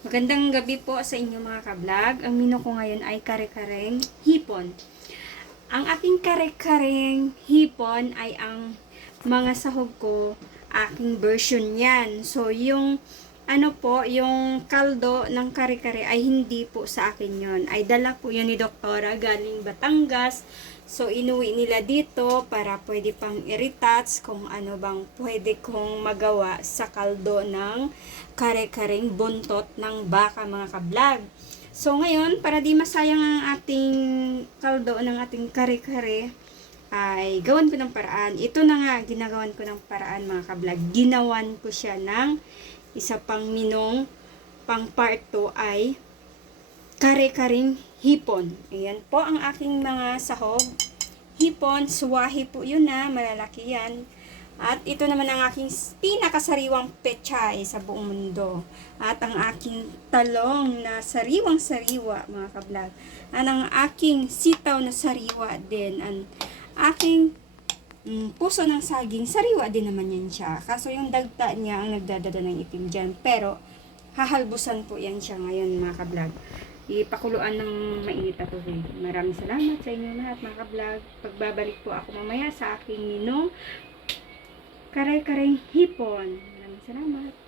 Magandang gabi po sa inyo mga ka-vlog. Ang menu ko ngayon ay kare-kareng hipon. Ang aking kare-kareng hipon ay ang mga sahog ko, aking version yan. So, yung yung kaldo ng kare-kare ay hindi po sa akin yon. Ay dala po yun ni Doktora galing Batangas. So, inuwi nila dito para pwede pang i-retouch kung ano bang pwede kong magawa sa kaldo ng kare-kareng buntot ng baka mga kablog. So, ngayon, para di masayang ang ating kaldo ng ating kare-kare, ay gawan ko ng paraan. Ito na nga, ginagawan ko ng paraan mga kablog. Ginawan ko siya ng isa pang minong pang part 2 ay kare-karing hipon. Ayan po ang aking mga sahog. Hipon, suwahi po yun na, malalaki yan. At ito naman ang aking pinakasariwang pechay sa buong mundo. At ang aking talong na sariwang-sariwa, mga kablog. At ang aking sitaw na sariwa din. Ang aking puso ng saging, sariwa din naman yan siya. Kaso yung dagta niya ang nagdadala ng itim dyan. Pero, hahalbusan po yan siya ngayon, mga kablog. Ipakuluan ng mainit na tubig. Maraming salamat sa inyo lahat mga ka-vlog. Pagbabalik po ako mamaya sa aking minong kare-kareng hipon. Maraming salamat.